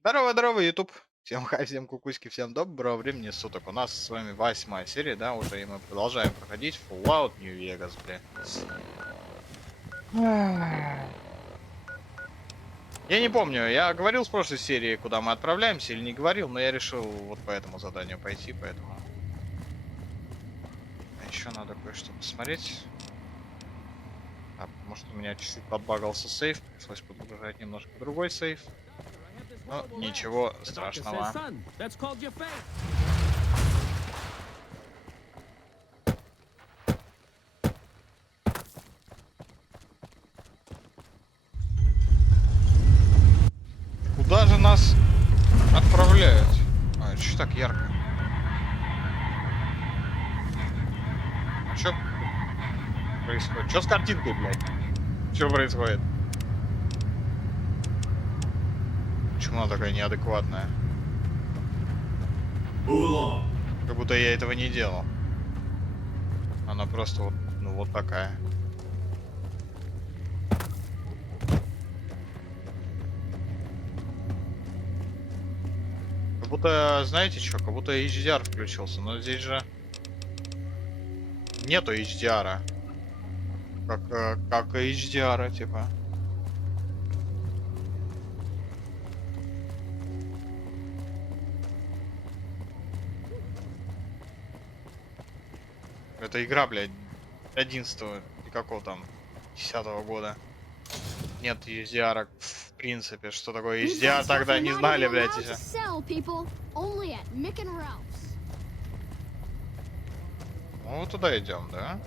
Здорово, здорово, YouTube. Всем хай, всем кукуськи, всем доброго времени суток. У нас с вами восьмая серия, да, уже, и мы продолжаем проходить Fallout New Vegas, бля. Я не помню, я говорил с прошлой серии, куда мы отправляемся или не говорил, но я решил вот по этому заданию пойти, поэтому... А еще надо кое-что посмотреть. Потому что у меня чуть-чуть подбагался сейф, пришлось подгружать немножко другой сейф. Но ничего страшного. Куда же нас отправляют? А, это что так ярко? А что происходит? Что с картинкой, блядь? Что происходит? Почему она такая неадекватная? Как будто я этого не делал. Она просто вот, ну вот такая. Как будто, знаете что, как будто HDR включился, но здесь же нету HDR. Как HDR, типа. Это игра, блядь, 11-го, и какого там, 10-го года. Нет HDR в принципе. Что такое HDR тогда не знали, блядь, еще. Ну, вот туда идем, да?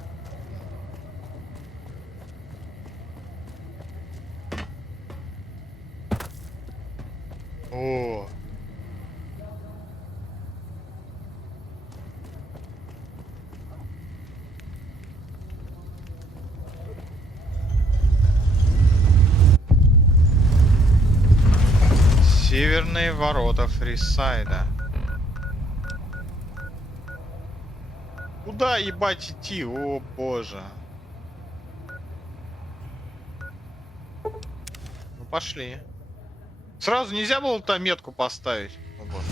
О, северные ворота Фрисайда. Куда, ебать, идти? О, боже. Ну, пошли. Сразу нельзя было там метку поставить? О, боже.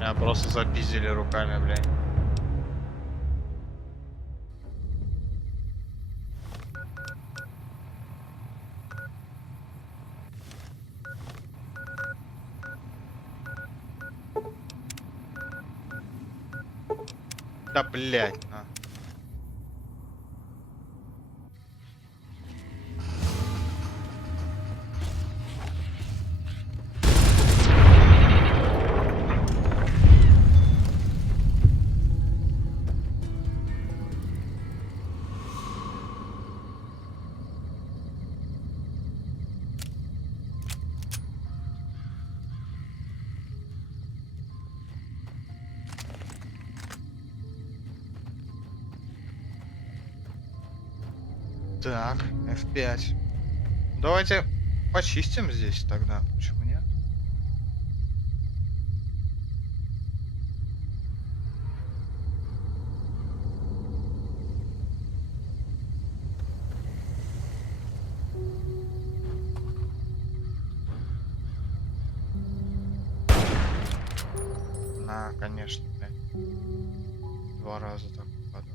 Меня просто запиздили руками, блядь. Да, блядь, на. Так, F5. Давайте почистим здесь тогда. Почему нет? На, конечно, блядь. 2 раза так попаду.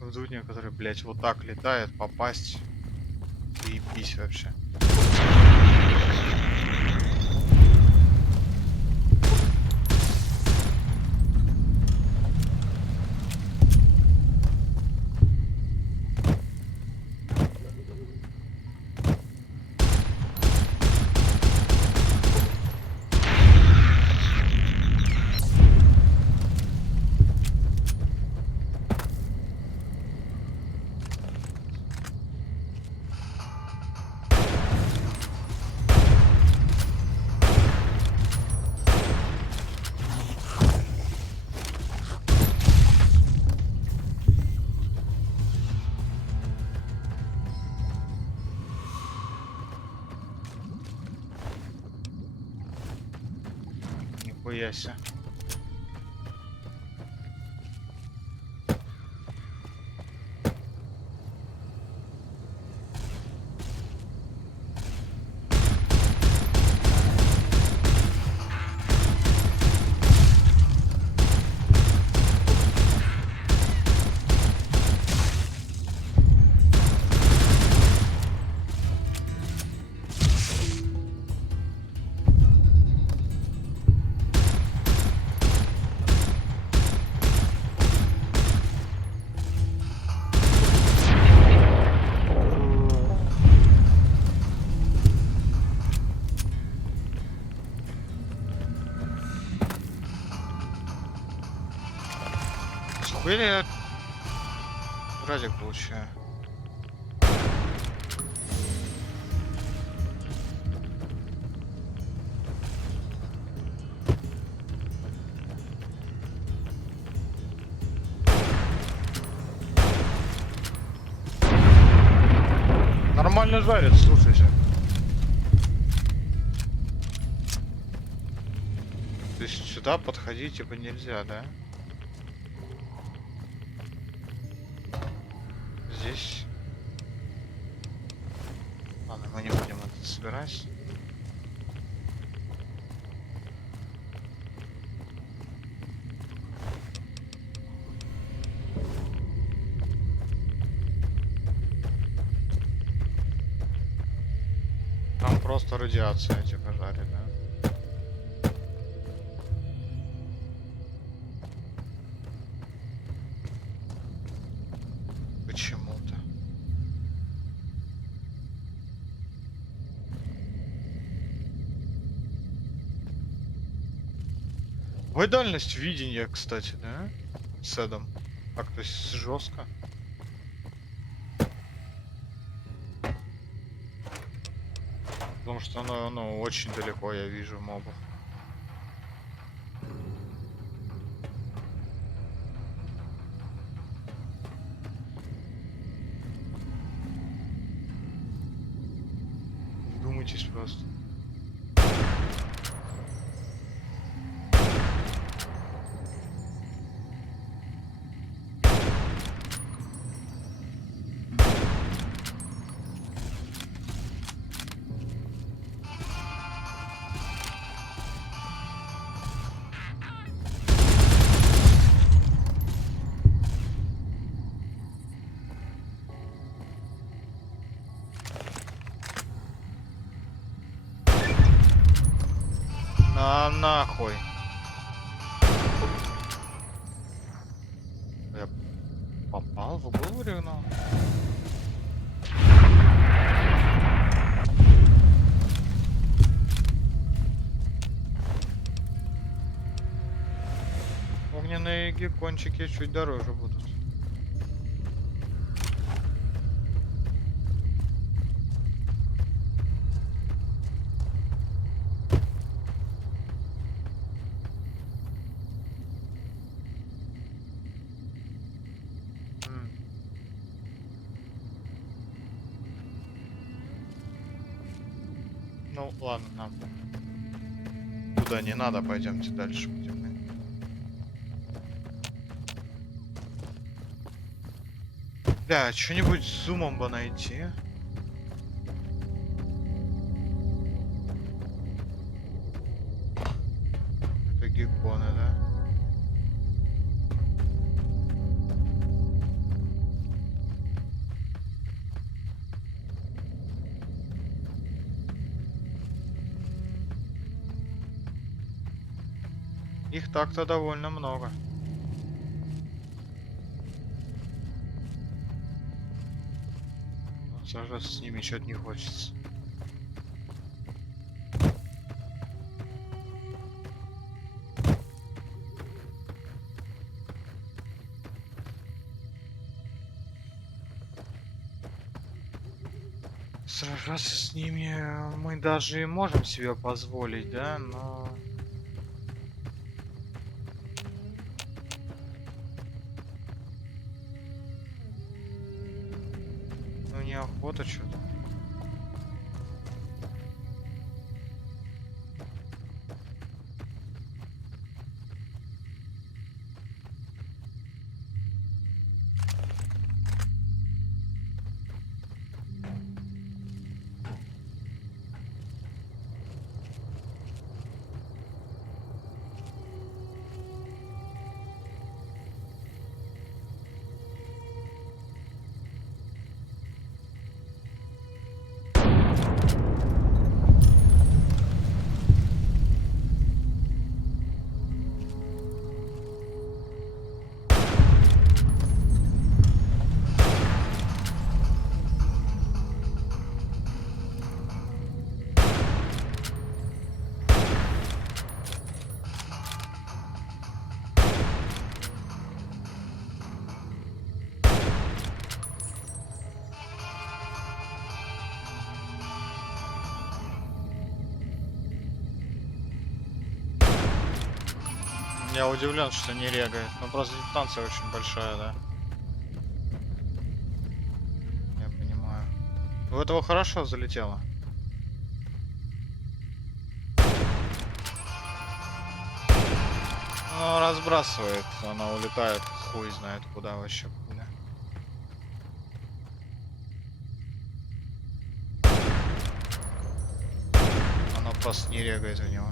В дудне, который, блядь, вот так летает, попасть. Заебись вообще. Нихуя себе. Или я радик получаю? Нормально жарит, слушайте. То есть сюда подходить типа нельзя, да? Здесь. Ладно, мы не будем это собирать. Там просто радиация типа жарит, да? Почему-то. Ой, дальность видения, кстати, да? С Эдом. Так, то есть жестко. Потому что оно очень далеко, я вижу мобов. Вдумайтесь просто. На нахуй. Я попал в угол регнул? Огненные геккончики чуть дороже будут. Ну ладно, нам туда не надо, пойдемте дальше. Бля, что-нибудь с зумом бы найти. Это гекконы, да? Их так-то довольно много. Вот сражаться с ними что-то не хочется. Сражаться с ними мы даже и можем себе позволить, да, но... Ну неохота что-то. Я удивлен, что не регает. Но просто дистанция очень большая, да. Я понимаю. У этого хорошо залетело. Она разбрасывает, она улетает, хуй знает куда вообще пуля. Она просто не регает в него.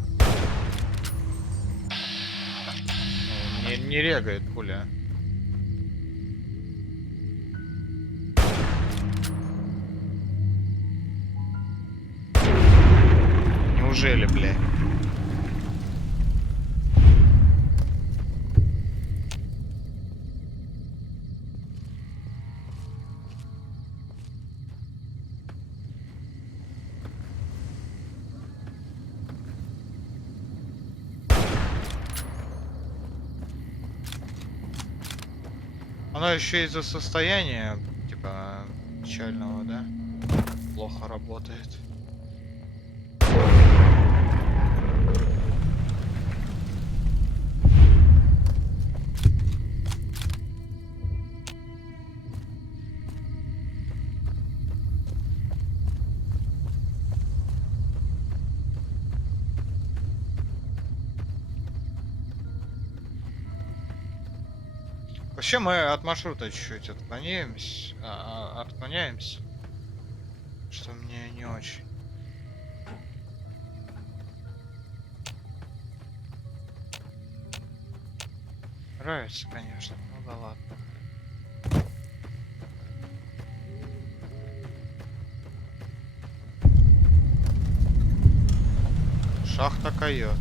Ну, не регает пуля. Неужели, блядь? Оно еще из-за состояния, типа, печального, да? Плохо работает. Вообще мы от маршрута чуть-чуть отклоняемся, что мне не очень нравится, конечно. Ну да ладно. Шахта койот.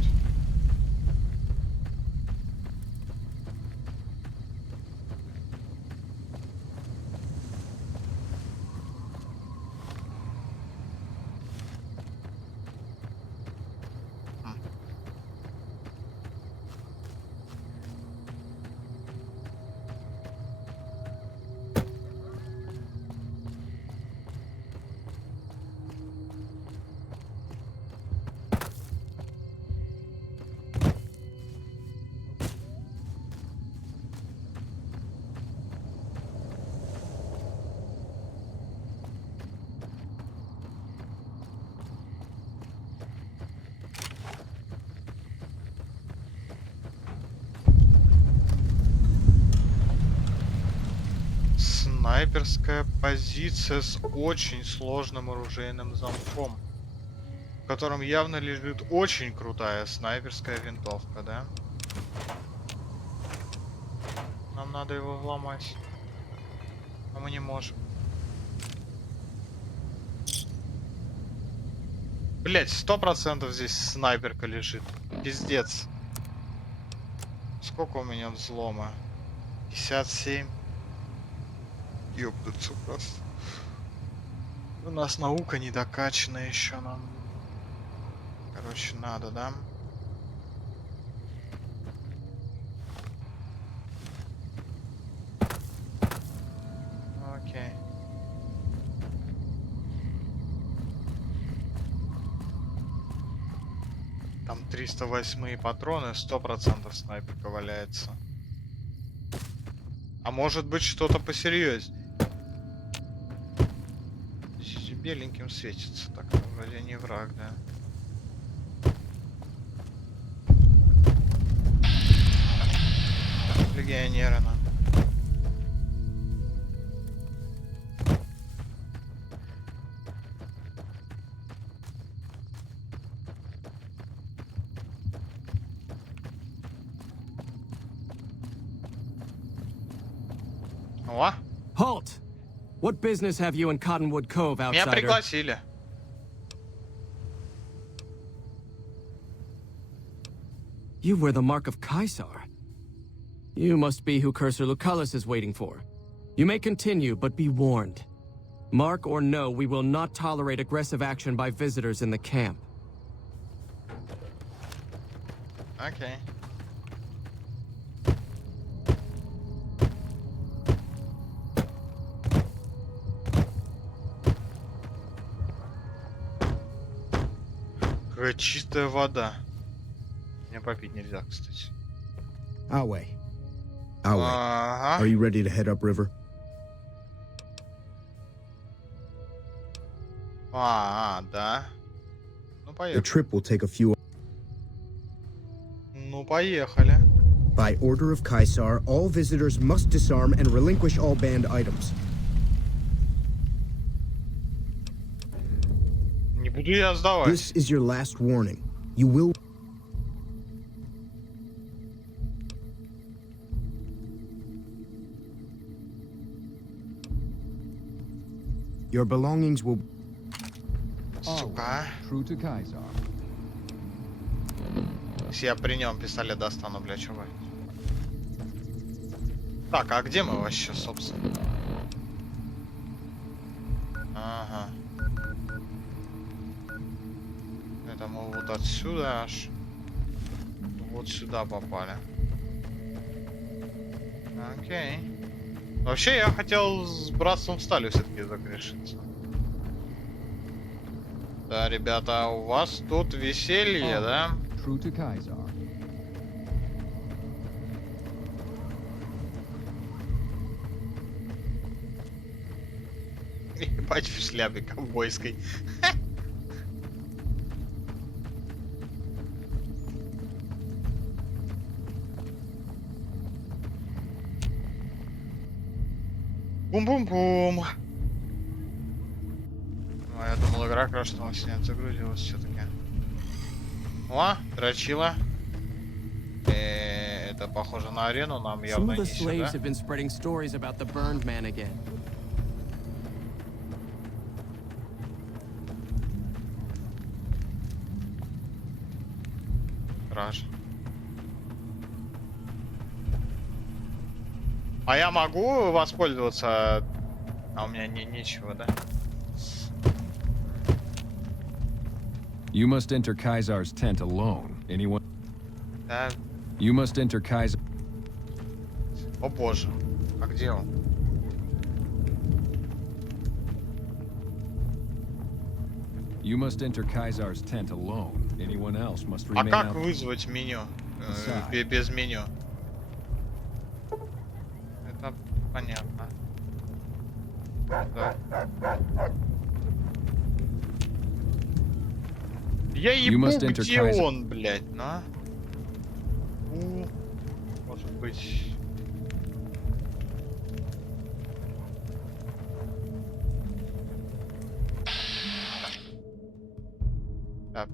М. Снайперская позиция с очень сложным оружейным замком, в котором явно лежит очень крутая снайперская винтовка, да? Нам надо его взломать. А мы не можем. Блять, 100% здесь снайперка лежит. Пиздец. Сколько у меня взлома? 57. Ёптаться просто. У нас наука не докачана еще нам. Короче, надо, да? Окей. Там 308 патроны, 100% снайперка валяется. А может быть что-то посерьезнее. Здесь беленьким светится, так вроде не враг, да? Легионеры нам. О! Halt! What business have you in Cottonwood Cove, Меня outsider? пригласили. You wear the mark of Caesar. You must be who Cursor Lucullus is waiting for. You may continue, but be warned. Mark or no, we will not tolerate aggressive action by visitors in the camp. Окей. Какая чистая вода. Мне попить нельзя, кстати. I'll wait. I'll wait. Ага. Are you ready to head upriver? Да. Ну, The поехали. trip will take a few... Ну, поехали. By order of Caesar, all visitors must disarm and relinquish all banned items. Не буду я сдавать. This is your last warning. You will... Your belongings will... Сука. True to Caesar. Если я при нем пистолет достану, бля, чё будет? Так, а где мы вообще, собственно? Ага. Это мы вот отсюда аж вот сюда попали. Окей. Вообще я хотел с братством стали все-таки загрешиться. Да, ребята, у вас тут веселье, да? True to Caesar. Ебать в шляпе ковбойской. Бум-бум-бум. А я думал, игра крашнулась, нет, загрузилась все-таки. О, дрочила. Это похоже на арену, нам Some явно of the не slaves сюда. have been spreading stories about the burned man again. Краш. А я могу воспользоваться? А у меня нечего, да? You must enter Caesar's tent alone. Anyone? Да. You must enter Caesar. О боже. А где он? You must enter Caesar's tent alone. Anyone else must А remain как out. вызвать меню? Без меню. Это понятно. Так. Я You ебу, must enter где Kaiser. он, блядь, на? Может быть... Так.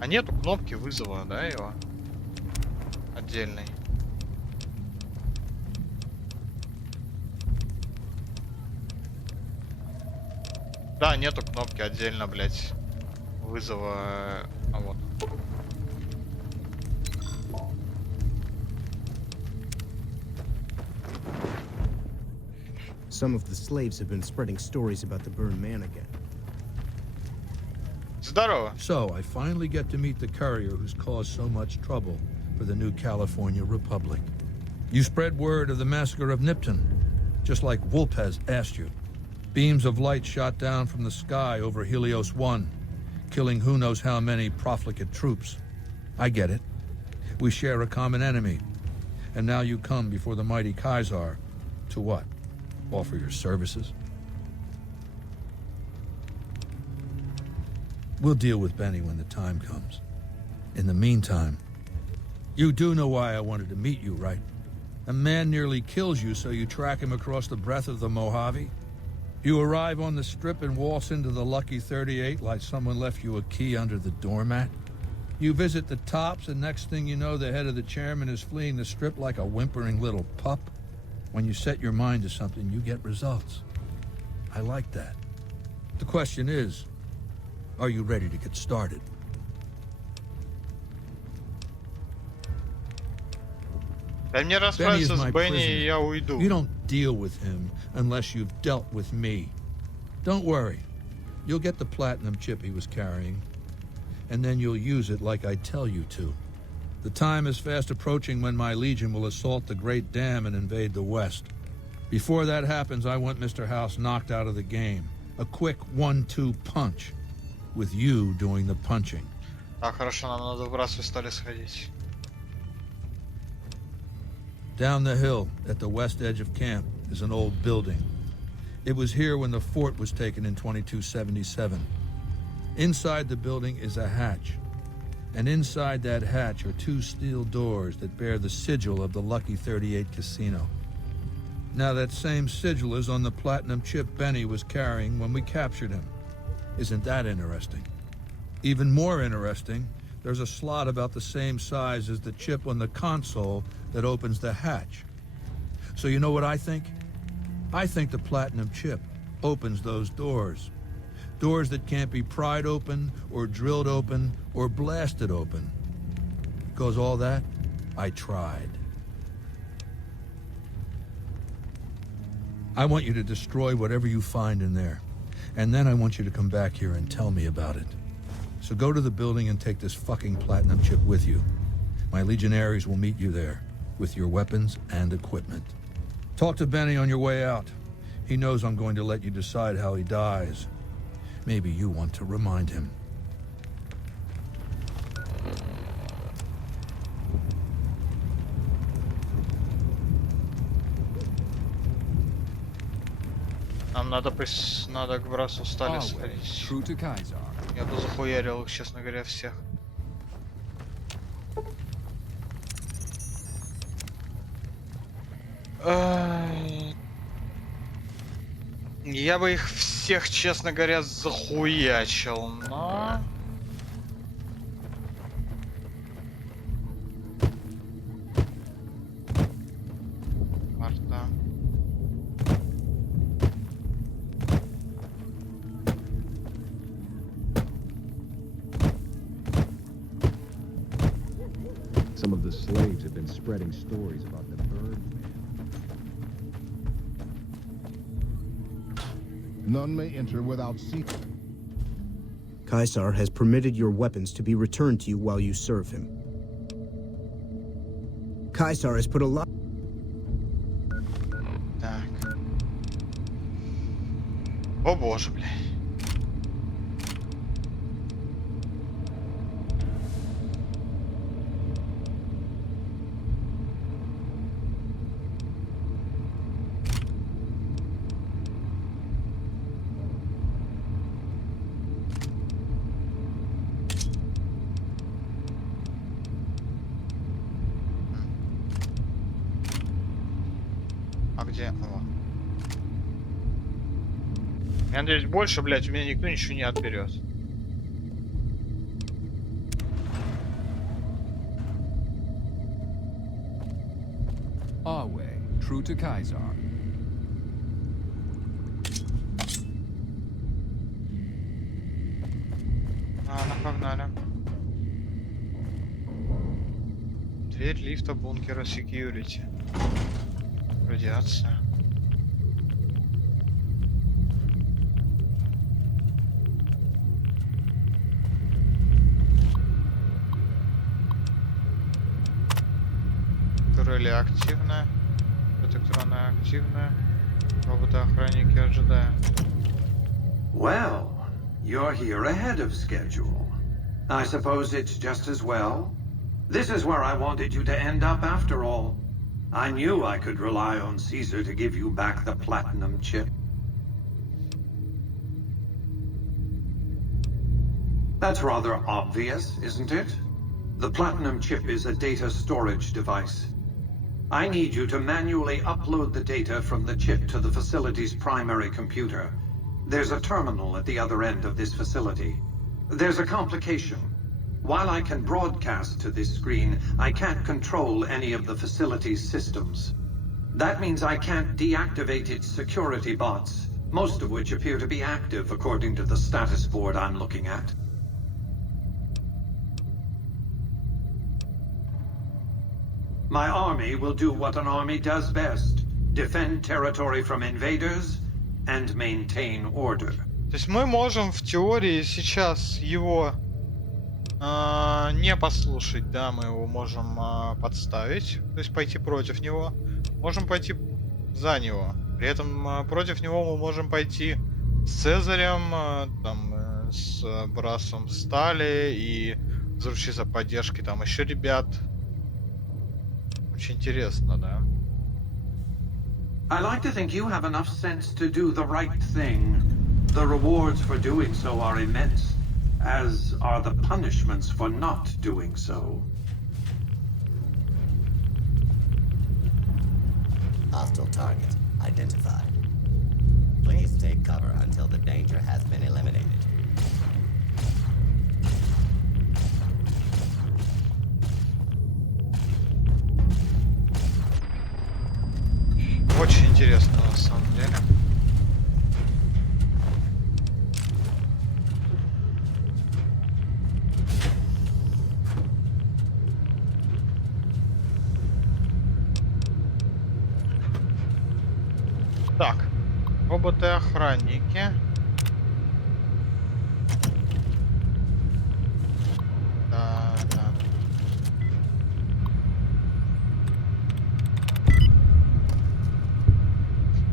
А нету кнопки вызова, да, его? Отдельной. Да, нету кнопки отдельно, блять, вызова. А вот. Some of the slaves have been spreading stories about the burned man again. Здорово. So, I finally get to meet the courier who's caused so much trouble for the new California Republic. You spread word of the massacre of Nipton, just like Vulpes asked you. Beams of light shot down from the sky over Helios 1, killing who knows how many profligate troops. I get it. We share a common enemy. And now you come before the mighty Caesar to what? Offer your services? We'll deal with Benny when the time comes. In the meantime, you do know why I wanted to meet you, right? A man nearly kills you, so you track him across the breadth of the Mojave. You arrive on the strip and waltz into the Lucky 38 like someone left you a key under the doormat. You visit the tops, and next thing you know, the head of the chairman is fleeing the strip like a whimpering little pup. When you set your mind to something, you get results. I like that. The question is, are you ready to get started? Дай мне Benny is расправиться с my Бенни, prisoner. и я уйду. You don't deal with him unless you've dealt with me. Don't worry. You'll get the platinum chip he was carrying, and then you'll use it like I tell you to. The time is fast approaching when my legion will assault the Great Dam and invade the West. Before that happens, I want Mr. House knocked out of the game. A quick 1-2 punch. with you doing the punching. Так, хорошо, нам надо в Братство стали сходить. Down the hill, at the west edge of camp, is an old building. It was here when the fort was taken in 2277. Inside the building is a hatch. And inside that hatch are two steel doors that bear the sigil of the Lucky 38 casino. Now that same sigil is on the platinum chip Benny was carrying when we captured him. Isn't that interesting? Even more interesting, there's a slot about the same size as the chip on the console that opens the hatch. So you know what I think? I think the platinum chip opens those doors. Doors that can't be pried open, or drilled open, or blasted open. Because all that, I tried. I want you to destroy whatever you find in there. And then I want you to come back here and tell me about it. So go to the building and take this fucking platinum chip with you. My legionaries will meet you there, with your weapons and equipment. Talk to Benny on your way out. He knows I'm going to let you decide how he dies. Maybe you want to remind him. Нам надо к Братству стали Always сходить. true to Kaiser. Я бы захуярил их, честно говоря, всех. Я бы их всех, честно говоря, захуячил, но... Марта. Some of the slaves have been spreading stories about the bird. None may enter without seeking. Caesar has permitted your weapons to be returned to you while you serve him. Caesar has put a lot... Так. О боже, блядь. А где? О. Я надеюсь, больше, блядь, у меня никто ничего не отберет. Always true to Kaiser. Ладно, погнали. Дверь лифта бункера security. Радиация. Турели активная. Протекторная активная. Роботы-охранники ожидают. Well, you're here ahead of schedule. I suppose it's just as well. This is where I wanted you to end up after all. I knew I could rely on Caesar to give you back the platinum chip. That's rather obvious, isn't it? The platinum chip is a data storage device. I need you to manually upload the data from the chip to the facility's primary computer. There's a terminal at the other end of this facility. There's a complication. While I can broadcast to this screen, I can't control any of the facility's systems. That means I can't deactivate its security bots, most of which appear to be active according to the status board I'm looking at. My army will do what an army does best: defend territory from invaders and maintain order. То есть мы можем в теории сейчас его не послушать, да, мы его можем подставить, то есть пойти против него, можем пойти за него. При этом против него мы можем пойти с Цезарем, там, с Братством стали, и заручиться поддержкой там еще ребят. Очень интересно, да. I like to think you have enough sense to do the right thing. The rewards for doing so are immense, as are the punishments for not doing so. Hostile target identified. Please take cover until the danger has been eliminated. Очень интересно, на самом деле. Так, роботы-охранники. Да, да.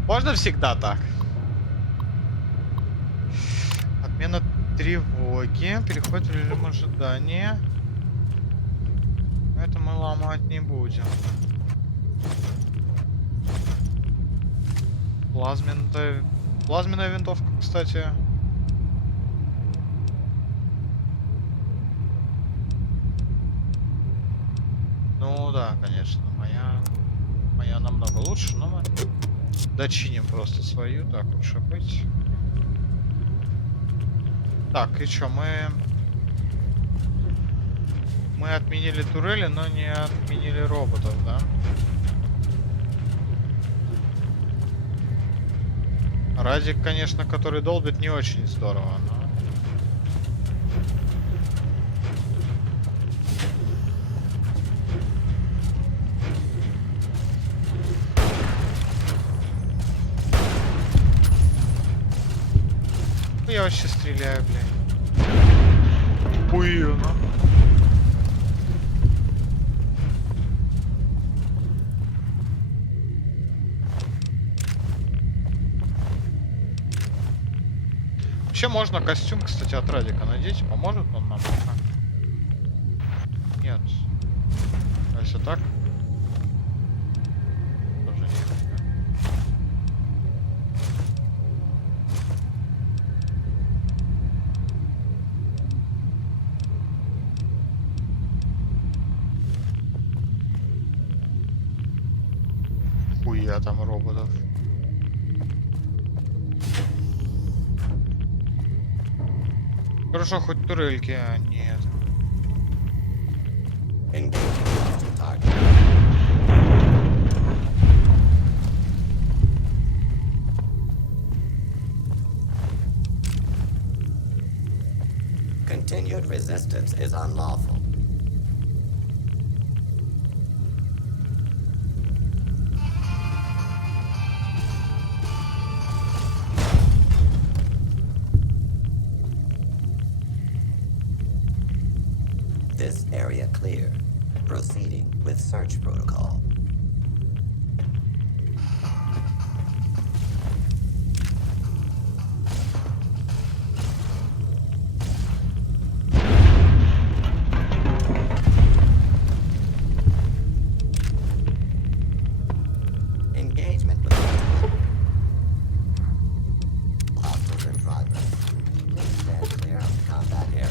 Можно всегда так. Отмена тревоги. Переход в режим ожидания. Это мы ломать не будем. Плазменная винтовка, кстати. Ну да, конечно, моя намного лучше, но мы дочиним просто свою, так лучше быть. Так, и чё, мы отменили турели, но не отменили роботов, да? Радик, конечно, который долбит, не очень здорово, но... Я вообще стреляю, блядь. Охуенно. Вообще можно костюм, кстати, от Радика надеть. Поможет он нам? Нет. А если так? Тоже нет. Хуя там роботов. Хорошо, хоть турельки, а нет. Continued resistance is unlawful. This area clear. Proceeding with search protocol. Engagement with hostiles in progress. Please stand clear of the combat area.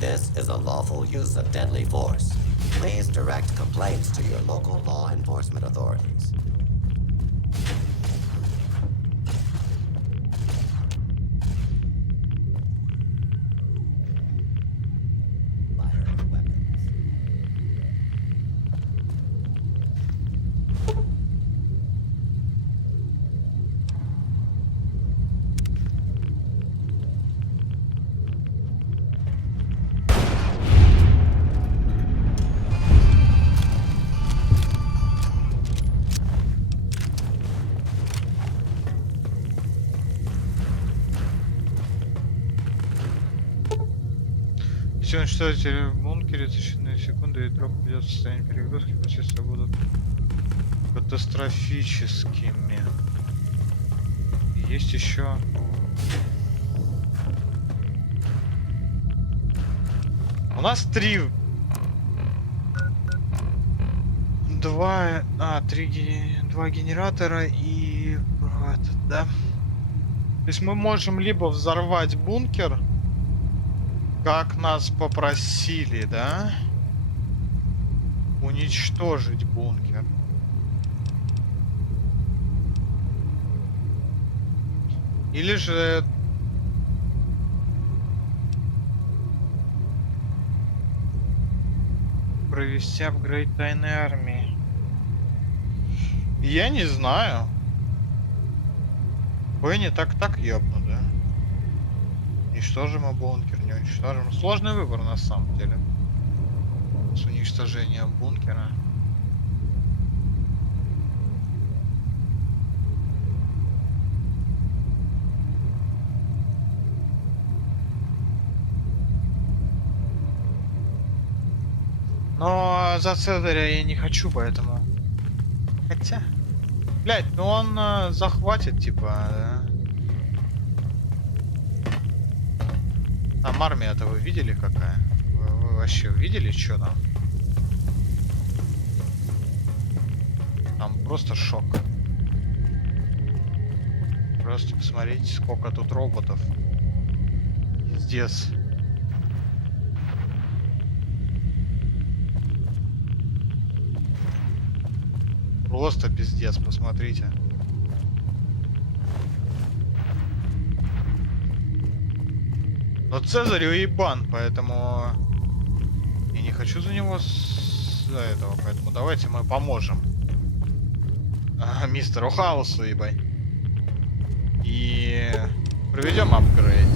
This is a lawful use of deadly force. Please direct complaints to your local law enforcement authorities. Fire weapons. Если уничтожить в бункере, защитные считанные секунды, и дроп придет в состояние перегрузки, последствия будут катастрофическими. Есть еще... У нас два генератора и этот, да. То есть мы можем либо взорвать бункер, как нас попросили, да, уничтожить бункер. Или же провести апгрейд тайной армии. Я не знаю. Бенни так ёбну, да? Уничтожим бункер, не уничтожим. Сложный выбор на самом деле. С уничтожением бункера. Но за Цезаря я не хочу, поэтому... Хотя... Блять, ну он захватит, типа, да? Там армия-то вы видели какая? Вы вообще видели, что там? Там просто шок. Просто посмотрите, сколько тут роботов. Пиздец. Просто пиздец, посмотрите. Но Цезарь уебан, поэтому я не хочу за него за этого, поэтому давайте мы поможем мистеру Хаусу, ебай. И проведем апгрейд.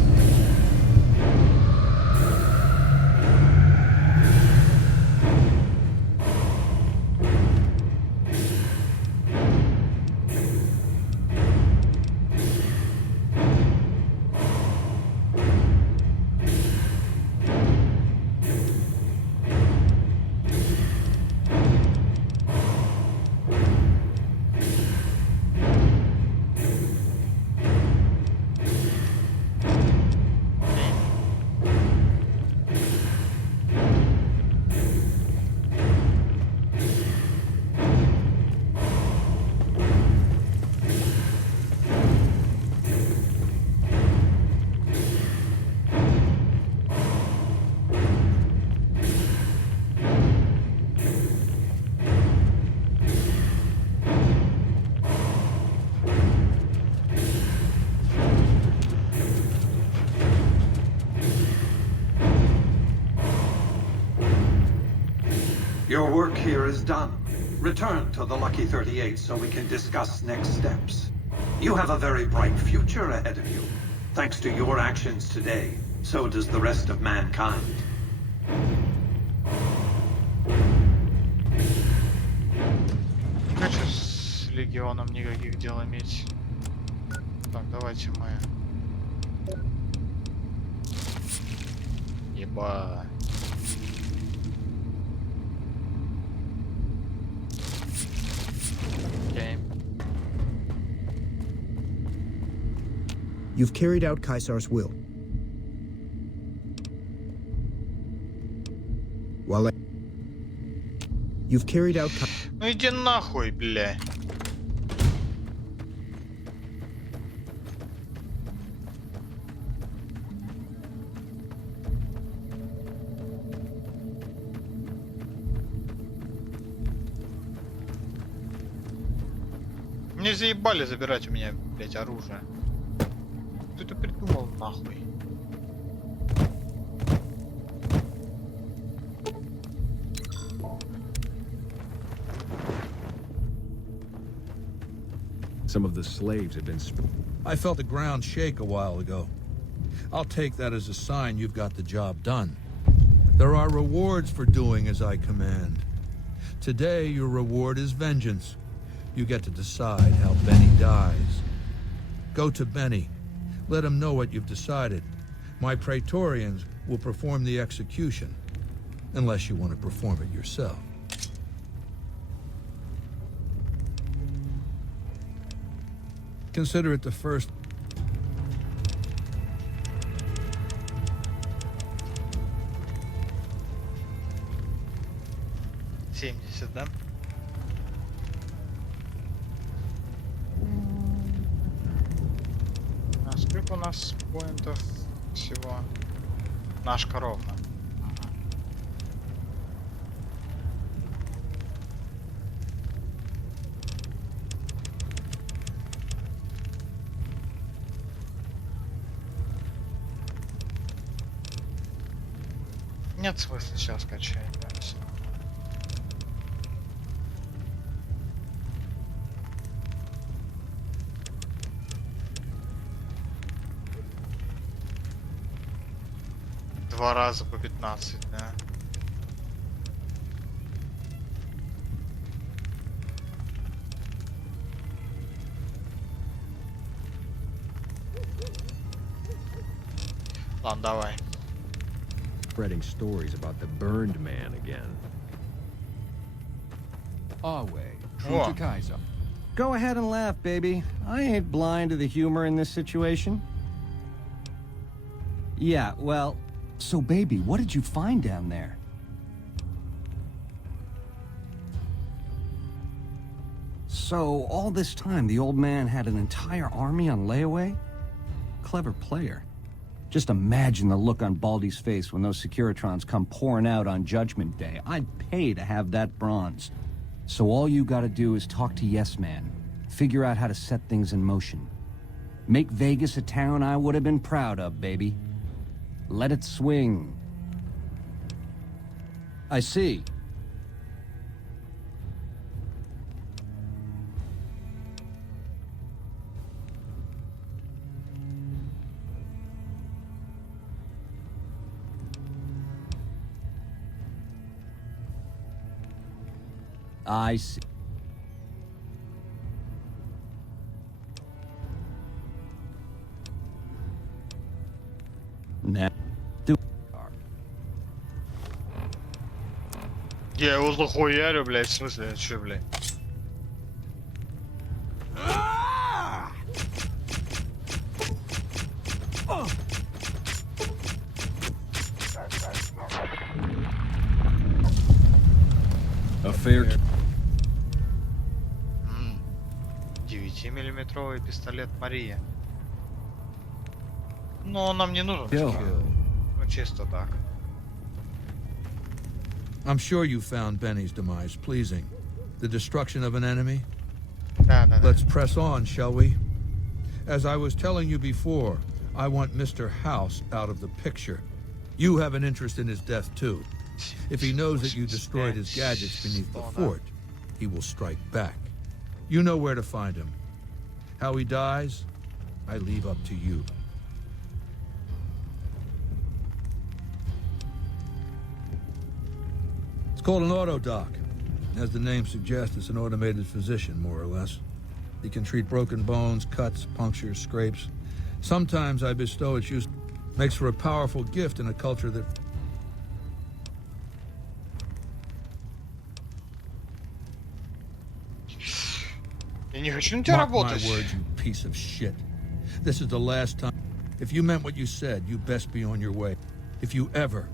Your work here is done. Return to the Lucky 38 so we can discuss next steps. You have a very bright future ahead of you. Thanks to your actions today, so does the rest of mankind. Не хочу с Легионом никаких дел иметь. Так, давайте мы... Еба... You've carried out Caesar's will. While you've carried out... Ну иди нахуй, бля. Мне заебали забирать у меня, блять, оружие. Кто это придумал, нахуй? Some of the slaves have been... I felt the ground shake a while ago. I'll take that as a sign you've got the job done. There are rewards for doing as I command. Today, your reward is vengeance. You get to decide how Benny dies. Go to Benny. Let him know what you've decided. My Praetorians will perform the execution. unless you want to perform it yourself. Consider it the first. Семьдесят, да? А сколько у нас поинтов всего? Нашка ровно. Нет смысла сейчас качать, да, всё. Два раза по 15, да. Ладно, давай. Spreading stories about the burned man again. Away, true Whoa. to Kaiser. Go ahead and laugh, baby. I ain't blind to the humor in this situation. Yeah, well, so baby, what did you find down there? So, all this time, the old man had an entire army on layaway? Clever player. Just imagine the look on Baldy's face when those Securitrons come pouring out on Judgment Day. I'd pay to have that bronze. So all you gotta do is talk to Yes Man. Figure out how to set things in motion. Make Vegas a town I would have been proud of, baby. Let it swing. I see. I see. Now, Я его захуярю, блядь, в смысле, чё, блядь? A fair 9-миллиметровый пистолет Мария. Но он нам не нужен. Kill. Ну, чисто так. I'm sure you found Benny's demise pleasing. The destruction of an enemy? Да, да, да. Let's press on, shall we? As I was telling you before, I want Mr. House out of the picture. You have an interest in his death, too. If he knows that you destroyed his gadgets beneath the fort, he will strike back. You know where to find him. How he dies, I leave up to you. It's called an autodoc. As the name suggests, it's an automated physician, more or less. He can treat broken bones, cuts, punctures, scrapes. Sometimes I bestow its use. Makes for a powerful gift in a culture that... Я не хочу на тебя Mark my работать. words, you piece of shit. This is the last time. If you meant what you said, you best be on your way. If you ever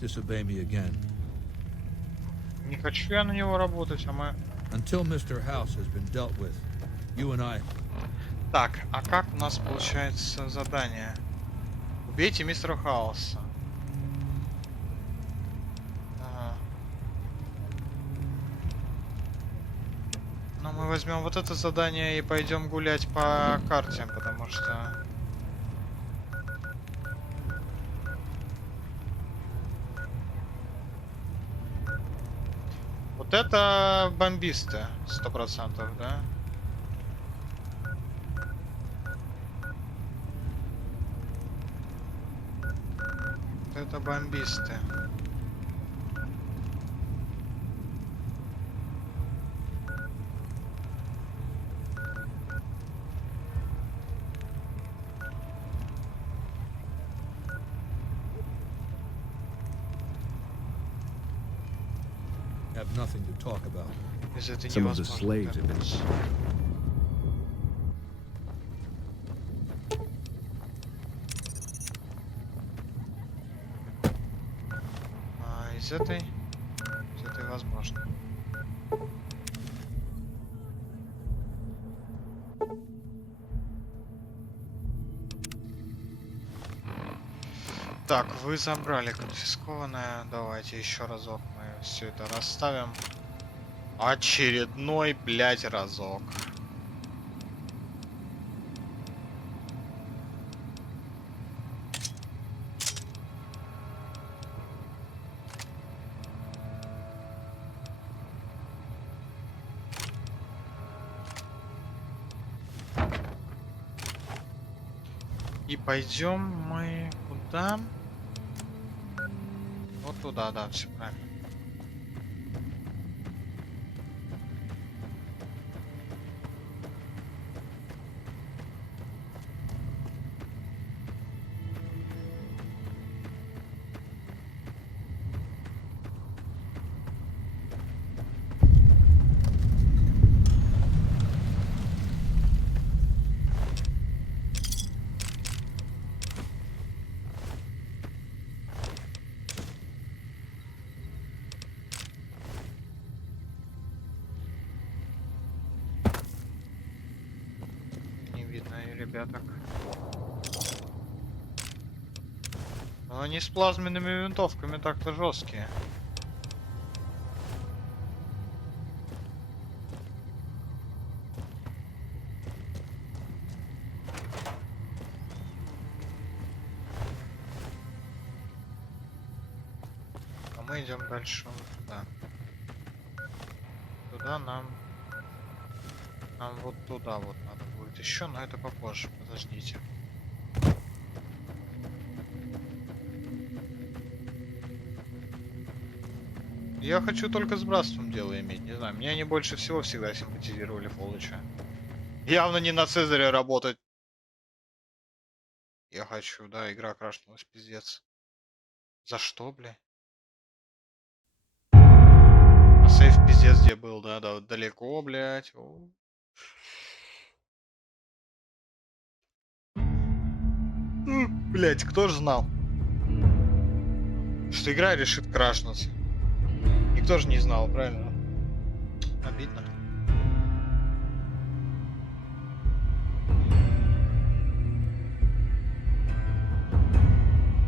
disobey me again. Не хочу я на него работать, а мы... Until Mr. House has been dealt with, you and I... Так, а как у нас получается задание? Убейте мистера Хауса. Ага. Ну, мы возьмем вот это задание и пойдем гулять по карте, потому что... Вот это бомбисты, 100%, да? Вот это бомбисты. have nothing to talk about. Без этого Some of the невозможно. slaves have been... капец. А из этой возможно. Так, вы забрали конфискованное. Давайте еще разок мы все это расставим. Очередной, блядь, разок. И пойдем мы куда? Вот туда, да, все правильно. Не видно и ребяток. Но они с плазменными винтовками так-то жесткие. А мы идем дальше вот туда. Туда нам вот туда вот надо будет еще, но это попозже. Подождите. Я хочу только с братством дело иметь, не знаю. Мне они больше всего всегда симпатизировали Фолыча. Явно не на Цезаре работать. Я хочу, да, игра крашнулась, пиздец. За что, бля? А сейф пиздец где был, да, да, далеко, блядь. Блять, кто ж знал, что игра решит крашнуться? Никто же не знал, правильно? Обидно.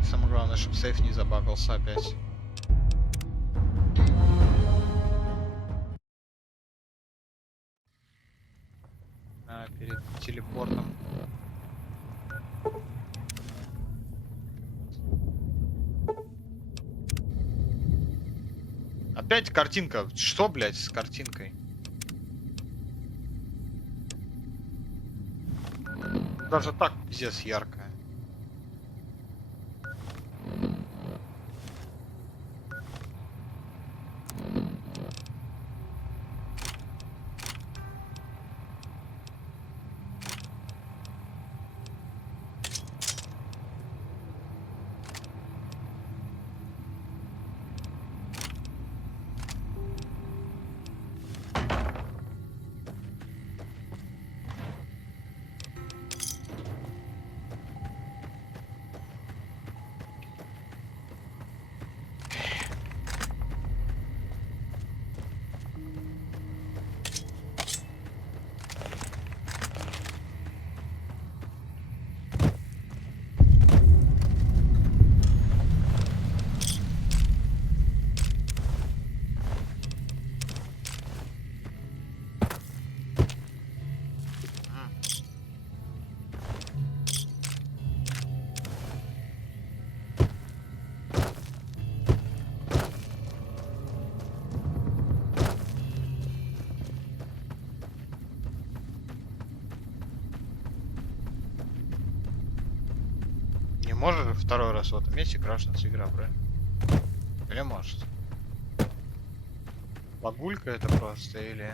Самое главное, чтобы сейф не забагался опять. Перед телепортом. Опять картинка. Что, блядь, с картинкой? Даже так пиздец яркая. Не может же второй раз в этом месте крашнуться игра, правильно? Или может? Лагулька это просто или...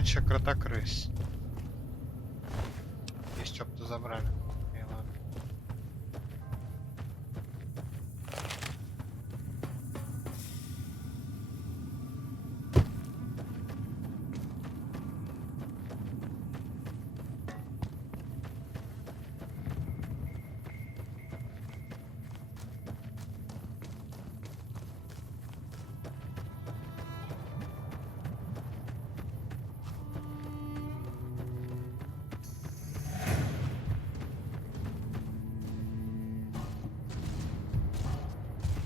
Раньше кротокрыс. Есть опыт забрали. И ладно.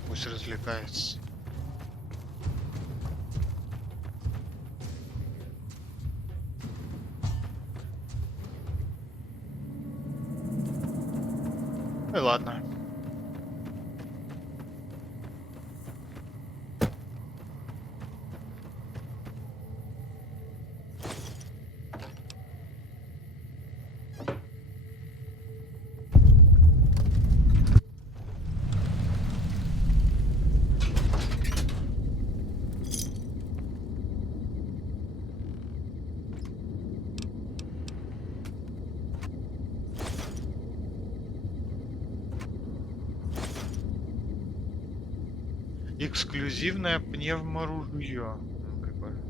Пусть развлекается. Ну и ладно. Эксклюзивное пневморужье. Ну, прикольно.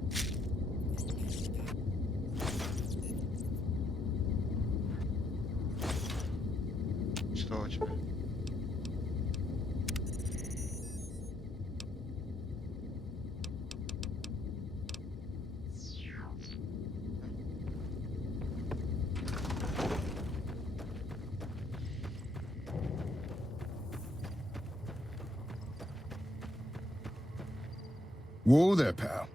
Что у тебя? Whoa there, pal.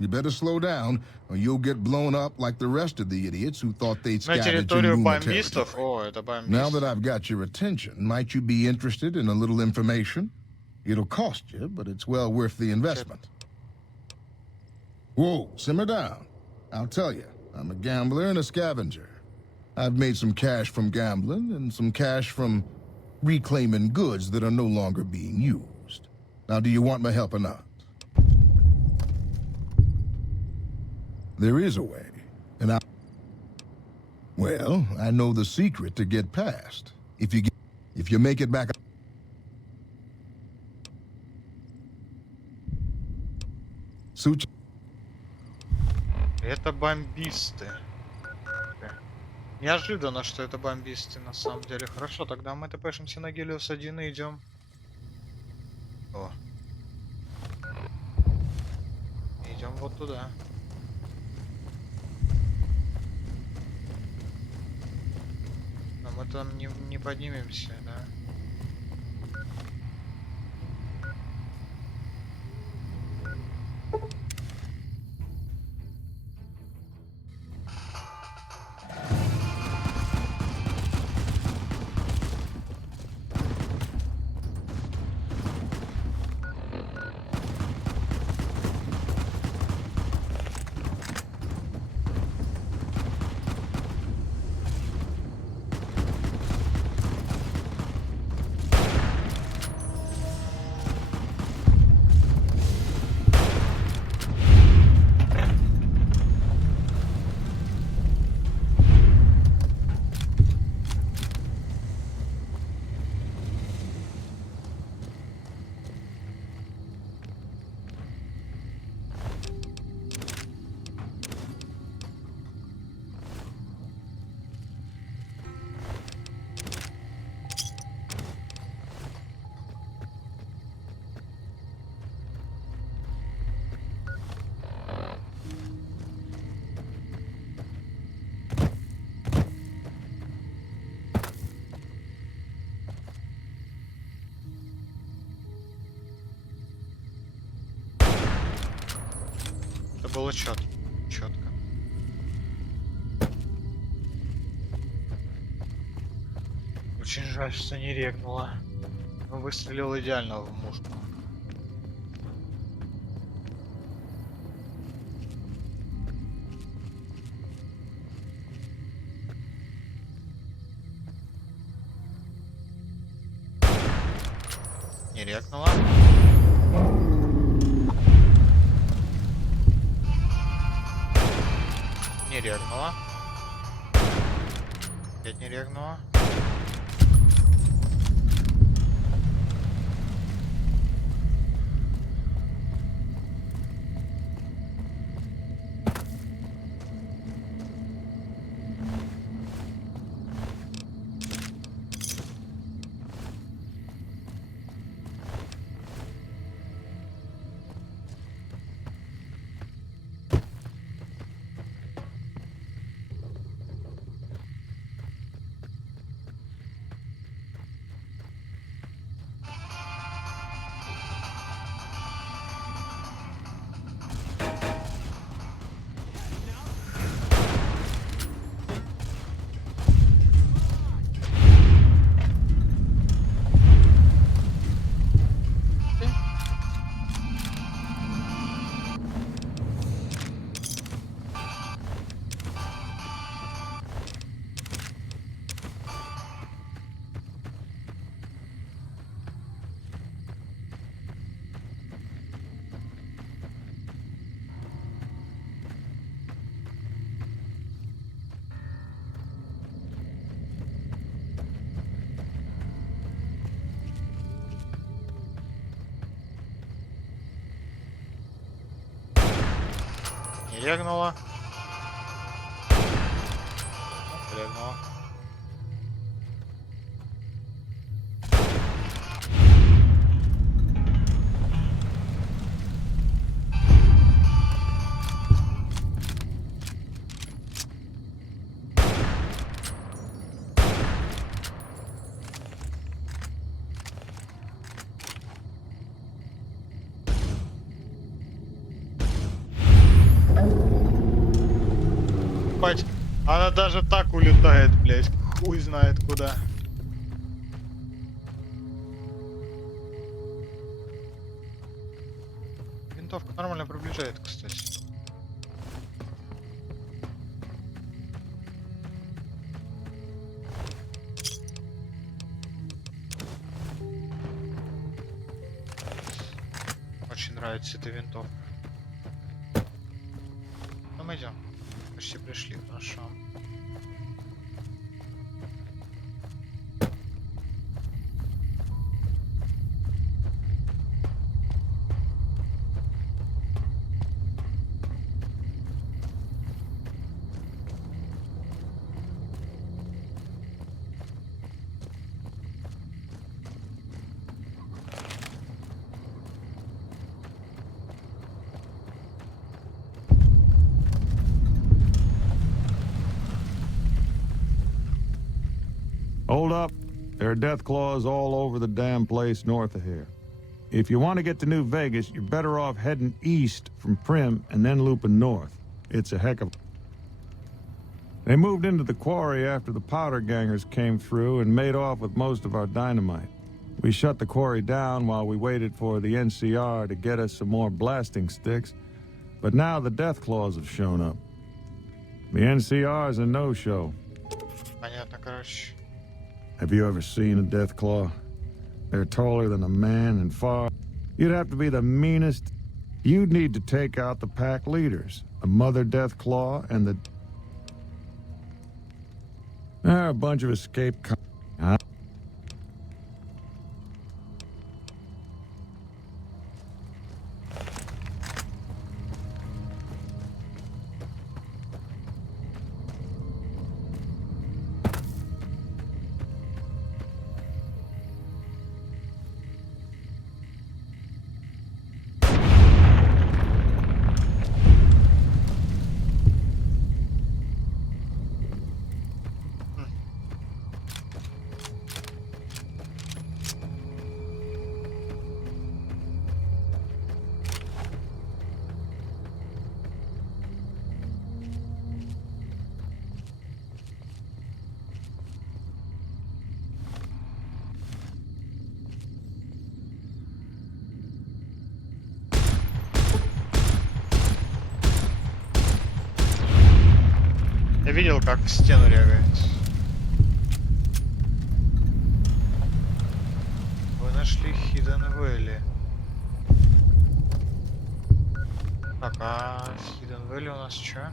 You better slow down, or you'll get blown up like the rest of the idiots who thought they'd На scavenge in территорию Rumor бомбистов? territory. О, это Now бомбисты. that I've got your attention, might you be interested in a little information? It'll cost you, but it's well worth the investment. Whoa, simmer down. I'll tell you, I'm a gambler and a scavenger. I've made some cash from gambling and some cash from reclaiming goods that are no longer being used. Now, do you want my help or not? There is a way, and well, I know the secret to get past. If you make it back. Such. Это бомбисты. Неожиданно, что это бомбисты на самом деле. Хорошо, тогда мы тпшимся на Гелиос 1 и идем. О. Идем вот туда. Но мы там не поднимемся, да? Это было четко. Очень жаль, что не регнула. Но выстрелил идеально в мушку. Не регнула. Легно. Не легнула. Легнула. Бать, она даже так улетает, блядь. Хуй знает куда. Винтовка нормально приближает, кстати. Очень нравится эта винтовка. Ну мы идем. Почти пришли, хорошо. Hold up. There are death claws all over the damn place north of here. If you want to get to New Vegas, you're better off heading east from Prim and then looping north. It's a heck of... They moved into the quarry after the powder gangers came through and made off with most of our dynamite. We shut the quarry down while we waited for the NCR to get us some more blasting sticks, but now the death claws have shown up. The NCR's a no-show. Понятно, короче. Have you ever seen a death claw? They're taller than a man and far. You'd have to be the meanest. You'd need to take out the pack leaders, a mother death claw and the... They're a bunch of escaped... Huh? Я видел, как в стену рягает. Вы нашли Hidden Valley. Так, а в Hidden Valley у нас что?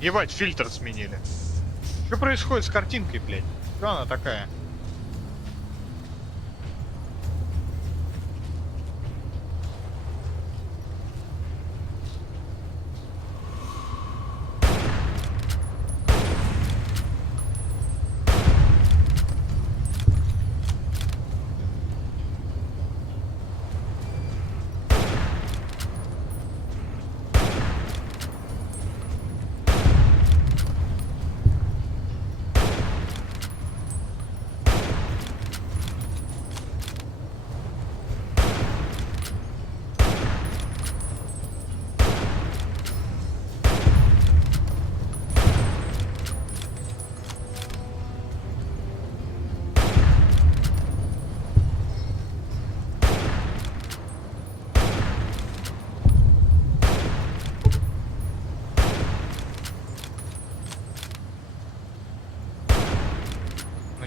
Ебать, фильтр сменили. Что происходит с картинкой, блядь? Что она такая?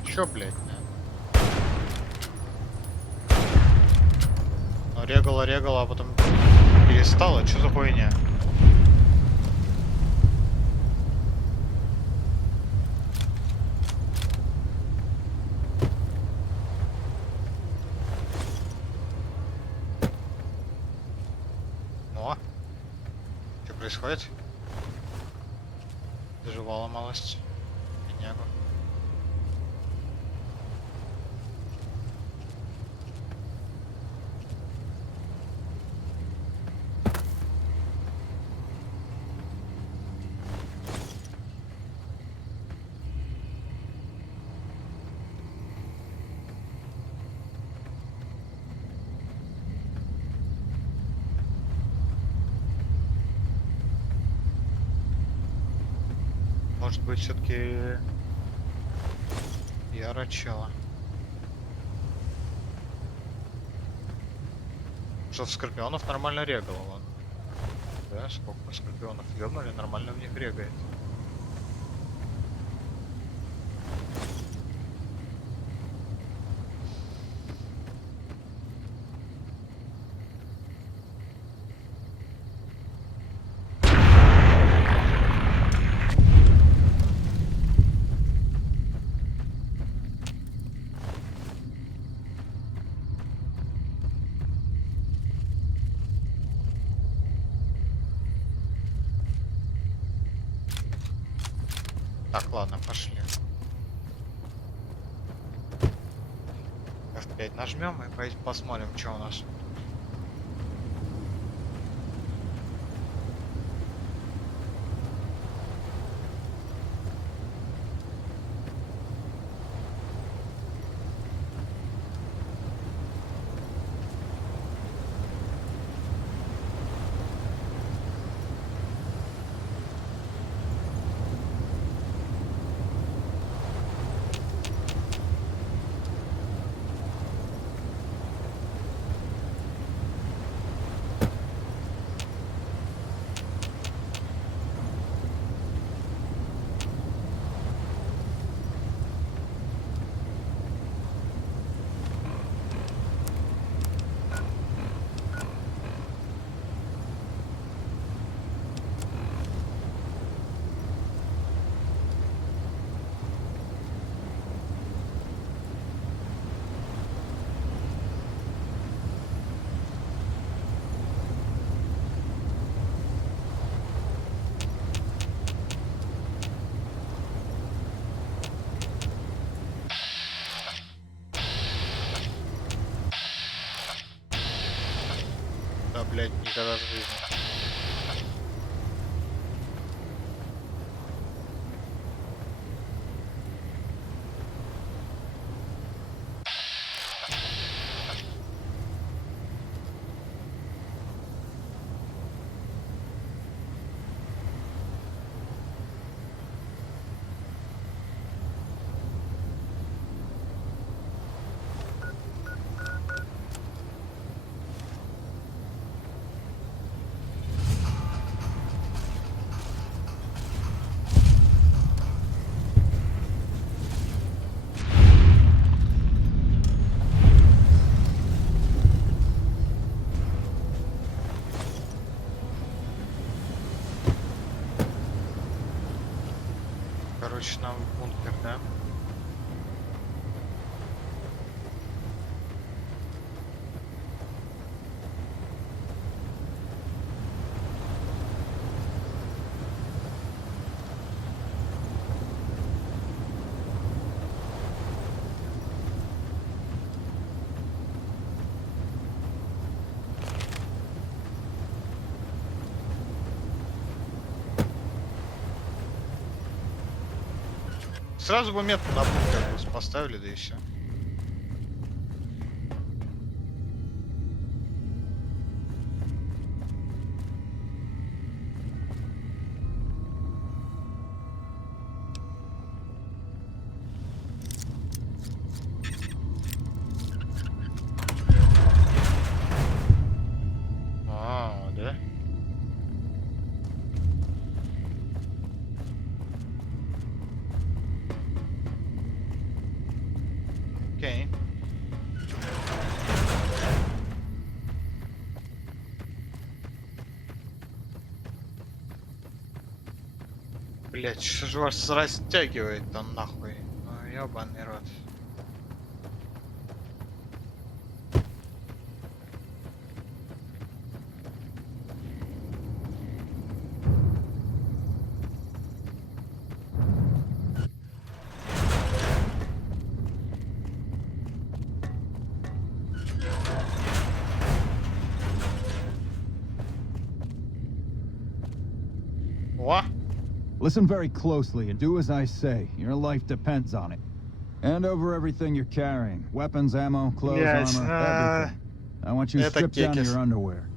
Чё, блядь? Ну, регала, а потом перестала. Чё за хуйня? О! Что происходит? Доживала малость. Беднягу. Может быть, все-таки я рачала. Что в скорпионов нормально регало, вон. Да, сколько скорпионов ёбнули, нормально в них регает. Так, ладно, пошли. F5 нажмем и посмотрим, что у нас. Да, блядь, никогда в жизни. короче, нам в бункер, да? Сразу бы метку на бункер поставили, да и все. Да? Окей. Блять, что же вас растягивает-то нахуй? Ну, ёбаный рот. What? Listen very closely and do as I say. Your life depends on it. Hand over everything you're carrying. Weapons, ammo, clothes, Yes, armor, everything. I want you stripped down to your underwear.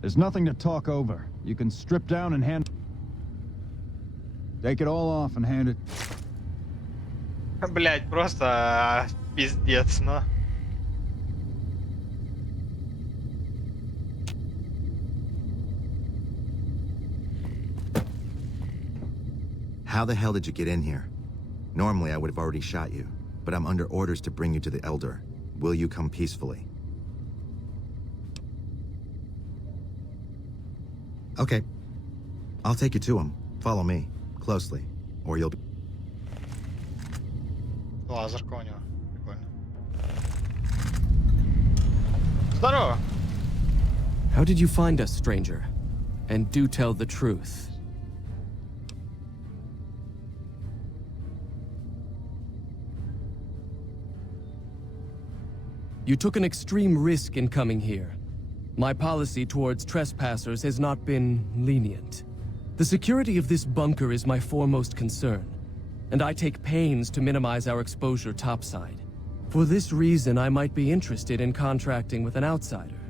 There's nothing to talk over. You can strip down and hand... Take it all off and hand it... Блять, просто пиздец, но... How the hell did you get in here? Normally I would have already shot you, but I'm under orders to bring you to the Elder. Will you come peacefully? Okay. I'll take you to him. Follow me. Closely. Or you'll be... Лазерка у него. Прикольно. Здорово! How did you find us, stranger? And do tell the truth. You took an extreme risk in coming here. My policy towards trespassers has not been lenient. The security of this bunker is my foremost concern, and I take pains to minimize our exposure topside. For this reason, I might be interested in contracting with an outsider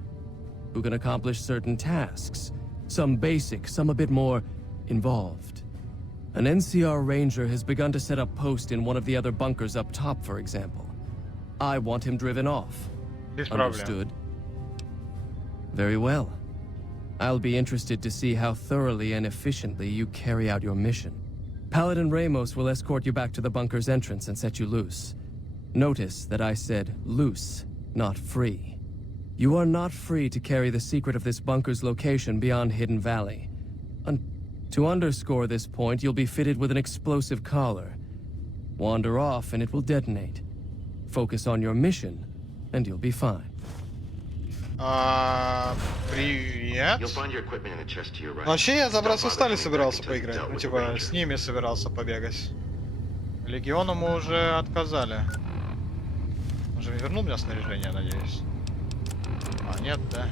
who can accomplish certain tasks, some basic, some a bit more involved. An NCR ranger has begun to set up post in one of the other bunkers up top, for example. I want him driven off. Understood? Very well. I'll be interested to see how thoroughly and efficiently you carry out your mission. Paladin Ramos will escort you back to the bunker's entrance and set you loose. Notice that I said loose, not free. You are not free to carry the secret of this bunker's location beyond Hidden Valley. To underscore this point, you'll be fitted with an explosive collar. Wander off and it will detonate. Focus on your mission, and you'll be fine. Привет. Вообще я за Братство стали собирался поиграть. Ну типа с ними собирался побегать. Легиону мы уже отказали. Он же вернул мне снаряжение, надеюсь. А, нет, да?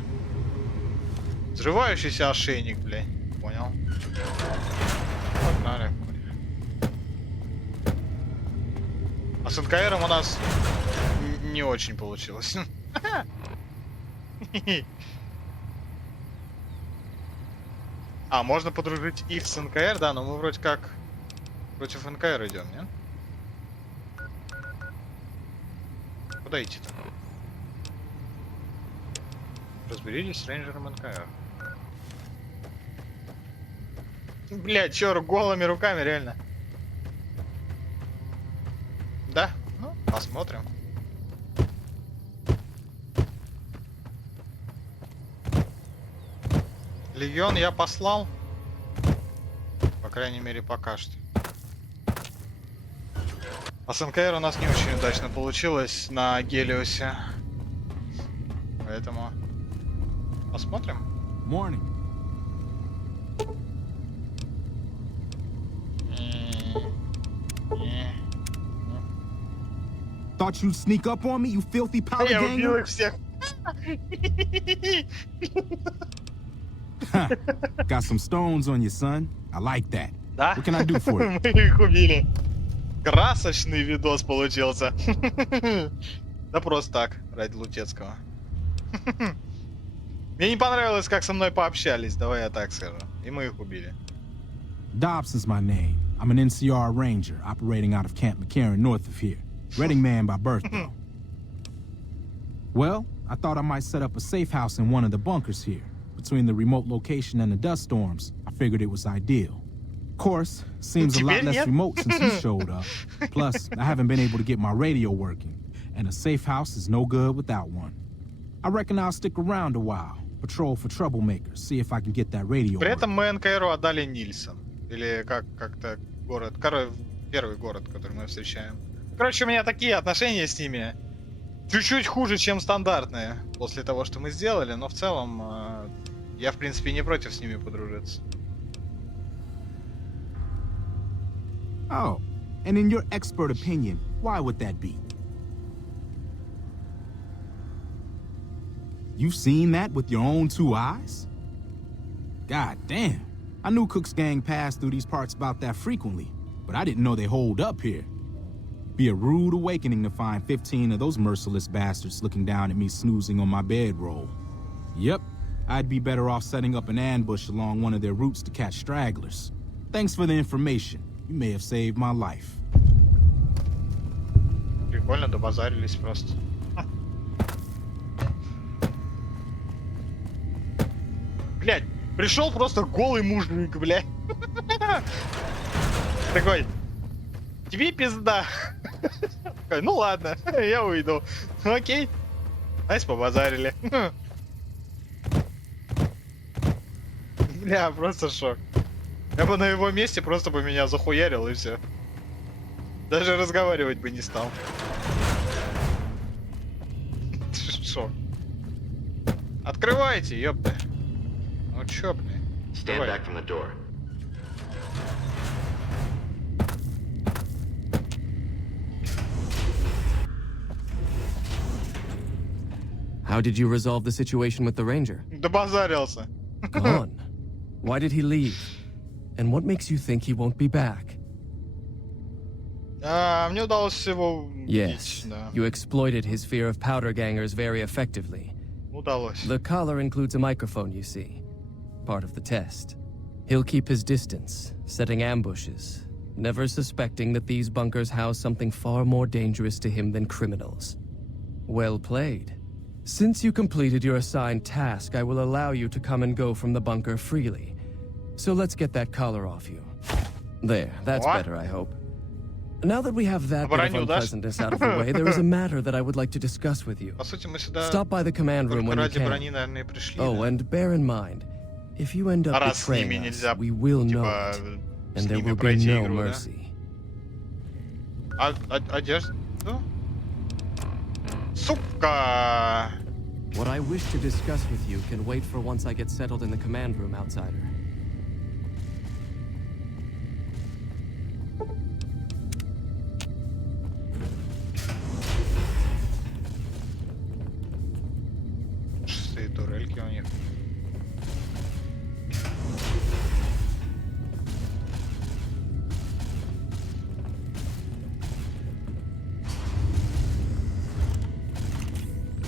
Взрывающийся ошейник, блядь. Понял. Погнали. А с НКРом у нас не очень получилось. А, можно подружить их с НКР, да, но мы вроде как против НКР идем, нет? Куда идти-то? Разберитесь с рейнджером НКР. Блядь, чё, голыми руками, реально? Да? Ну, посмотрим. Легион я послал. крайней мере, пока что. А с НКР у нас не очень удачно получилось на Гелиосе. Поэтому посмотрим. Morning. Thought you'd sneak up on me, you filthy powder Я убил ganger? их всех. Got some stones on you, son. I like that. Да? What can I do for you? Мы их убили. Красочный видос получился. Да просто так, ради Лутецкого. Мне не понравилось, как со мной пообщались, давай я так скажу. И мы их убили. Dobson's my name. I'm an NCR ranger operating out of Camp McCarran north of here. Reading man by birth, though. Well, I thought I might set up a safe house in one of the bunkers here. Between the remote location and the dust storms, I figured it was ideal. Of course, seems a lot less remote since you showed up. Plus, I haven't been able to get my radio working, and a safe house is no good without one. I reckon I'll stick around a while, patrol for troublemakers, see if I can get that radio При working. этом мы НКРу отдали Нильсон. Или как-то город. Первый город, который мы встречаем. Короче, у меня такие отношения с ними. Чуть-чуть хуже, чем стандартные. После того, что мы сделали. Но в целом, я в принципе не против с ними подружиться. Oh, and in your expert opinion, why would that be? You've seen that with your own two eyes? God damn. I knew Cook's gang passed through these parts about that frequently, but I didn't know they holed up here. Be a rude awakening to find 15 of those merciless bastards looking down at me snoozing on my bedroll. Yep, I'd be better off setting up an ambush along one of their routes to catch stragglers. Thanks for the information. You may have saved my life. Прикольно, добазарились просто. Блять, пришел просто голый мужик, блядь. Такой, тебе пизда. Такой, ну ладно, я уйду. Окей. Найс, побазарили. Бля, просто шок. Я бы на его месте просто бы меня захуярил и все. Даже разговаривать бы не стал. Шок. Открывайте, ёпта. Ну чё, блин? Stand back from the door. How did you resolve the situation with the ranger? Добазарился. Gone. Why did he leave? And what makes you think he won't be back? Мне удалось его Yes, да. you exploited his fear of powder gangers very effectively. Удалось. The collar includes a microphone, you see. Part of the test. He'll keep his distance, setting ambushes, never suspecting that these bunkers house something far more dangerous to him than criminals. Well played. Since you completed your assigned task, I will allow you to come and go from the bunker freely. So let's get that collar off you. There, that's better, I hope. Now that we have that bit of unpleasantness out of the way, there is a matter that I would like to discuss with you. Stop by the command room when you can. Oh, and bear in mind, if you end up betraying us, we will know it, and there will be no mercy. Одежда? Сука! What I wish to discuss with you can wait for once I get settled in the command room, outsider. Шестые турельки у них.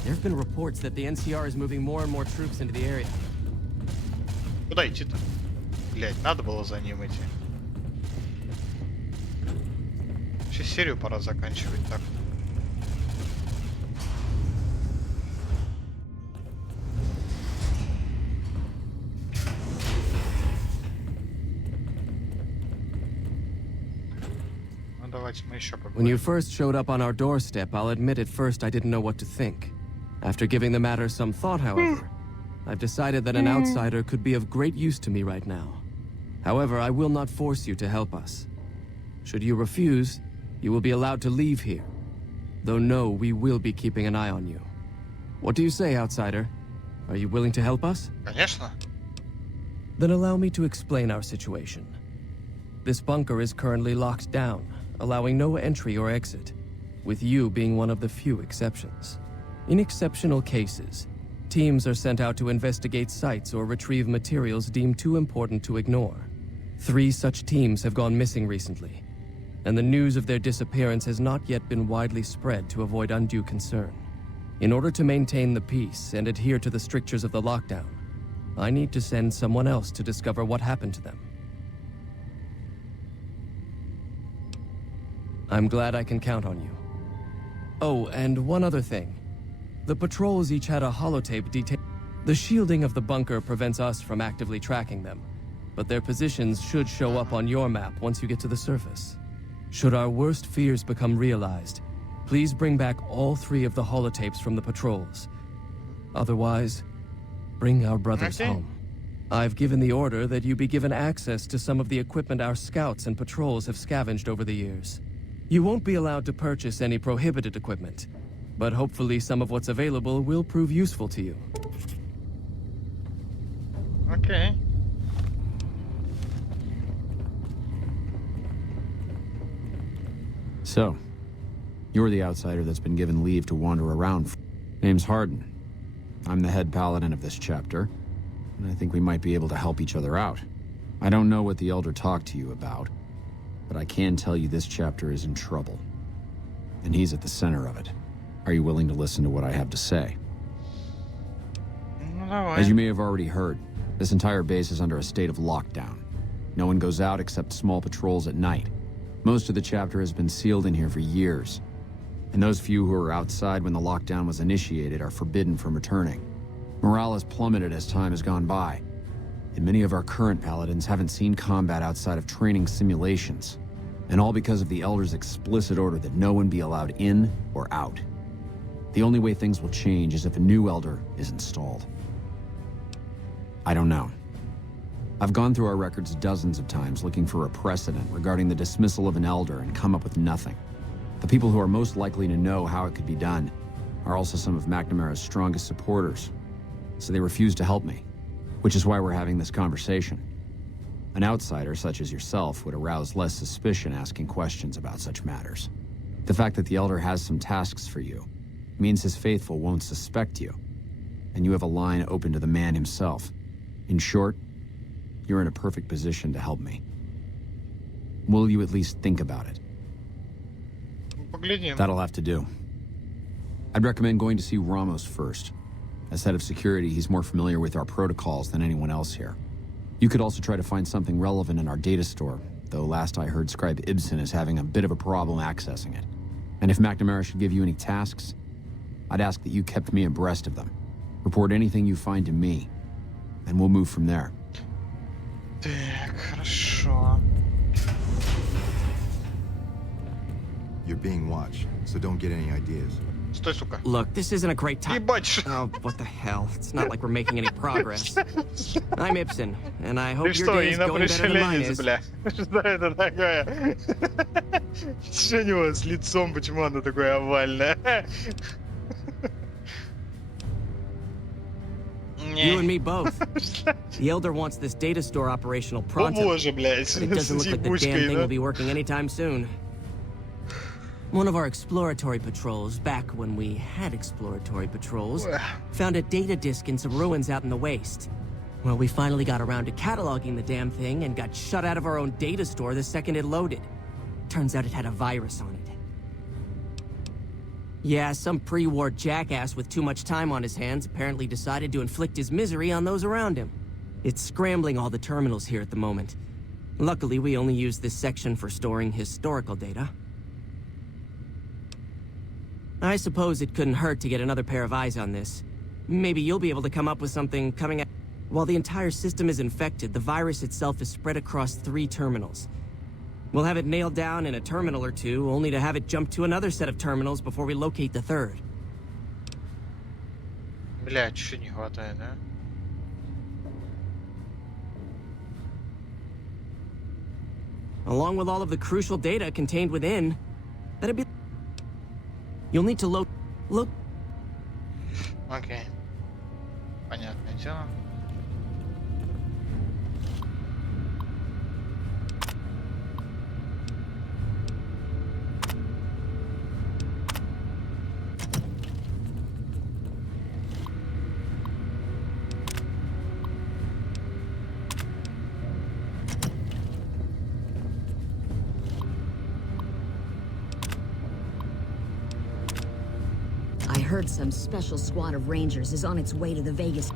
There have been reports that the NCR is moving more and more troops into the area. Куда идти-то? Блять, надо было за ним идти. Вообще серию пора заканчивать так. Ну давайте мы еще поговорим. When you first showed up on our doorstep, I'll admit at first I didn't know what to think. After giving the matter some thought, however, I've decided that an outsider could be of great use to me right now. However, I will not force you to help us. Should you refuse, you will be allowed to leave here. Though no, we will be keeping an eye on you. What do you say, outsider? Are you willing to help us? Конечно. Then allow me to explain our situation. This bunker is currently locked down, allowing no entry or exit, with you being one of the few exceptions. In exceptional cases, teams are sent out to investigate sites or retrieve materials deemed too important to ignore. 3 such teams have gone missing recently, and the news of their disappearance has not yet been widely spread to avoid undue concern. In order to maintain the peace and adhere to the strictures of the lockdown, I need to send someone else to discover what happened to them. I'm glad I can count on you. Oh, and one other thing. The patrols each had a holotape detail. The shielding of the bunker prevents us from actively tracking them, but their positions should show up on your map once you get to the surface. Should our worst fears become realized, please bring back all 3 of the holotapes from the patrols. Otherwise, bring our brothers home. I've given the order that you be given access to some of the equipment our scouts and patrols have scavenged over the years. You won't be allowed to purchase any prohibited equipment, but hopefully some of what's available will prove useful to you. Okay. So, you're the outsider that's been given leave to wander around. Name's Hardin. I'm the head paladin of this chapter, and I think we might be able to help each other out. I don't know what the Elder talked to you about, but I can tell you this chapter is in trouble. And he's at the center of it. Are you willing to listen to what I have to say? As you may have already heard, this entire base is under a state of lockdown. No one goes out except small patrols at night. Most of the chapter has been sealed in here for years, and those few who were outside when the lockdown was initiated are forbidden from returning. Morale has plummeted as time has gone by, and many of our current paladins haven't seen combat outside of training simulations, and all because of the Elder's explicit order that no one be allowed in or out. The only way things will change is if a new Elder is installed. I don't know. I've gone through our records dozens of times looking for a precedent regarding the dismissal of an Elder and come up with nothing. The people who are most likely to know how it could be done are also some of McNamara's strongest supporters, so they refuse to help me, which is why we're having this conversation. An outsider such as yourself would arouse less suspicion asking questions about such matters. The fact that the Elder has some tasks for you means his faithful won't suspect you, and you have a line open to the man himself. In short, you're in a perfect position to help me. Will you at least think about it? That'll have to do. I'd recommend going to see Ramos first. As head of security, he's more familiar with our protocols than anyone else here. You could also try to find something relevant in our data store, though last I heard Scribe Ibsen is having a bit of a problem accessing it. And if McNamara should give you any tasks, I'd ask that you kept me abreast of them. Report anything you find to me, and we'll move from there. Так, хорошо. You're being watched, so don't get any ideas. Стой, сука. Look, this isn't a great time. Oh, what the hell? It's not like we're making any progress. I'm Ibsen, and I hope your day is going better than mine is. Бля. Что это такое? Что у него с лицом, почему оно такое овальное? You and me both. The Elder wants this data store operational pronto, but it doesn't look like the damn thing will be working anytime soon. One of our exploratory patrols, back when we had exploratory patrols, found a data disk in some ruins out in the waste. Well, we finally got around to cataloging the damn thing and got shut out of our own data store the second it loaded. Turns out it had a virus on it. Yeah, some pre-war jackass with too much time on his hands apparently decided to inflict his misery on those around him. It's scrambling all the terminals here at the moment. Luckily, we only use this section for storing historical data. I suppose it couldn't hurt to get another pair of eyes on this. Maybe you'll be able to come up with something coming out. While the entire system is infected, the virus itself is spread across 3 terminals. We'll have it nailed down in a terminal or 2, only to have it jump to another set of terminals before we locate the 3rd. Блядь, чуть не хватает, да? along with all of the crucial data contained within. That'd be... You'll need to load... Окей. Понятное дело. I heard some special squad of Rangers is on its way to the Vegas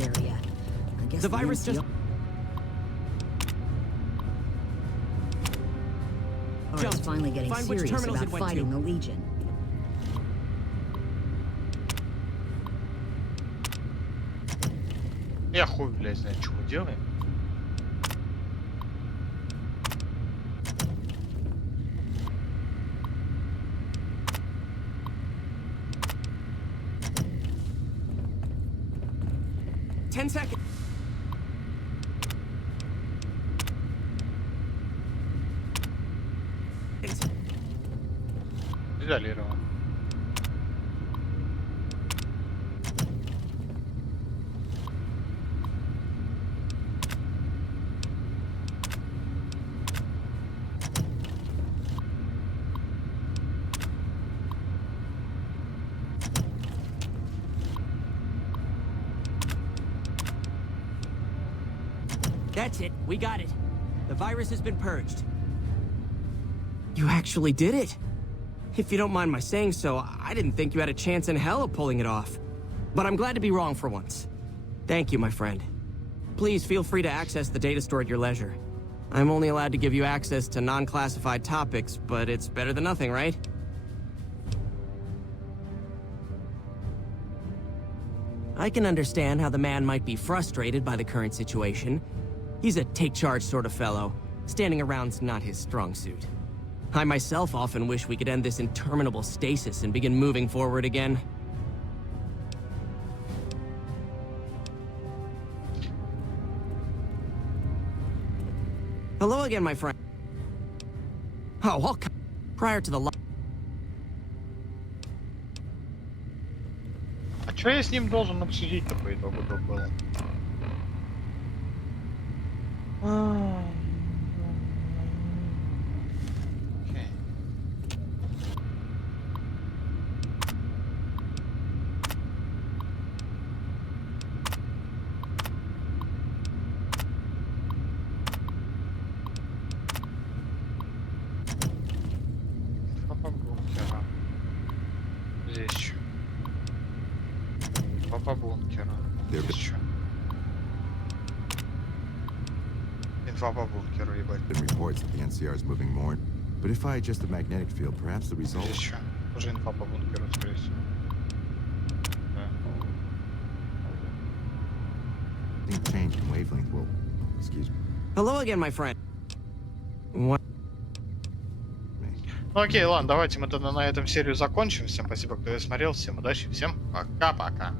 area. I guess the virus just... It's finally getting Find which serious terminals about it went fighting to. the Legion. Я хуй, блядь, знаю, что мы делаем. Ten seconds. Изолирован. That's it. We got it. The virus has been purged. You actually did it. If you don't mind my saying so, I didn't think you had a chance in hell of pulling it off. But I'm glad to be wrong for once. Thank you, my friend. Please feel free to access the data store at your leisure. I'm only allowed to give you access to non-classified topics, but it's better than nothing, right? I can understand how the man might be frustrated by the current situation. He's a take-charge sort of fellow. Standing around's not his strong suit. I myself often wish we could end this interminable stasis and begin moving forward again. Hello again, my friend. Oh, I'll come. Prior to the... А что я с ним должен обсудить-то по итогу было? Окей. Папа бункера. Здесь еще. Папа бункера. Здесь еще. Инфа по бункеру, ебать. Been reports that the NCR is moving more, but if I adjust the magnetic field, perhaps the result. Здесь еще. Уже инфа по бункеру, скорее всего. Да. Think change in wavelength will. Excuse me. Hello again, my friend. What? Ну окей, ладно, давайте мы тогда на этом серию закончим. Всем спасибо, кто ее смотрел. Всем удачи, всем пока-пока.